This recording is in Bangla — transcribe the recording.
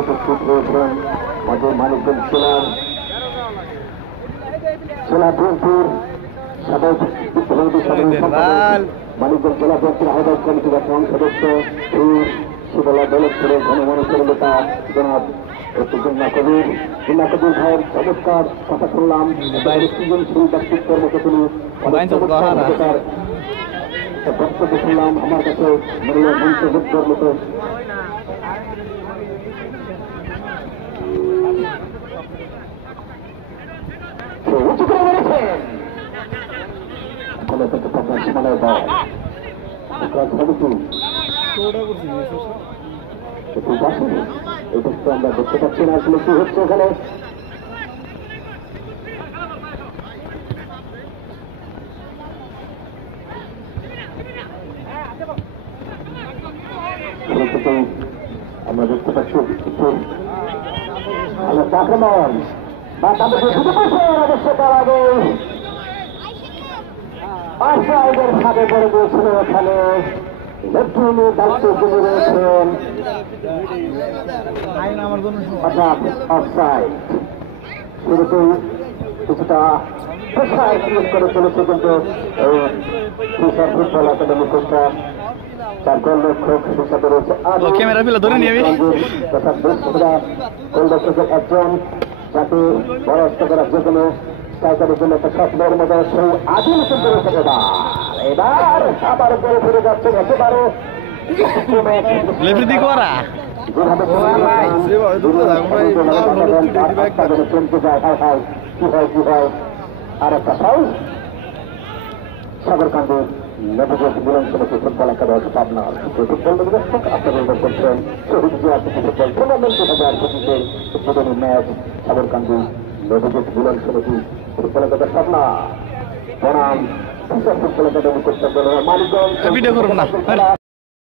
উপস্থিত হয়েছেন মাঝে মানিকগঞ্জ জেলা বিএনপির সাবেক মানিকগঞ্জ জেলা বিএনপির আহ্বায়ক কমিটির একজন সদস্য শিবলা দৌলতপুরের ঘনমনসের নেতা জনাব জিন্না কবির ভাইয়ের চমৎকার কথা শুনলাম। বাইরে সৃজনশীল ব্যক্তিত্বের মতো তিনি বক্তব্য শুনলাম। আমার কাছে মঞ্চযুদ্ধের মতো উঁচু করে বলেছেন সীমানায় আমরা দেখতে পাচ্ছি না আসলে কি হচ্ছে ওখানে। আমরা দেখতে পাচ্ছি আক্রমণ বা তাদের শুধু অবশ্যই তার আগে অফসাইডের ভাগে পড়ে গিয়েছিল। ওখানে লেফটেন্যান্ট দায়িত্ব যিনি রয়েছেন অর্থাৎ অফসাইড শুরুতেই কিছুটা প্রেসার ক্রিয়েট করে চলেছে, কিন্তু ফুটবল একাডেমি কোচটা তার গোলরক্ষক হিসাবে রয়েছে গোলরক্ষকের একজন, যাকে বরস্ত করার যে কোনো স্ট্রাইকারের জন্য একটা স্বপ্নের মতো সেই আদিল কিন্তু রয়েছে। এবার আবার করে ফিরে যাচ্ছে একেবারে কি হয় আর একটা ফাউল। সাগরকান্দি নবজাত মিলন সমিতি ফুটবল একাদশ পাবনা ফুটবল নির্বাচক আপনারা করছেন শহীদ জিয়া ফুটবল টুর্নামেন্ট 2025-এর উদ্বোধনী ম্যাচ সাগরকান্দি নবজাত মিলন সমিতি ফুটবল একাদশ পাবনা বনাম ফুটবল একাডেমি করছেন মানিকগঞ্জ।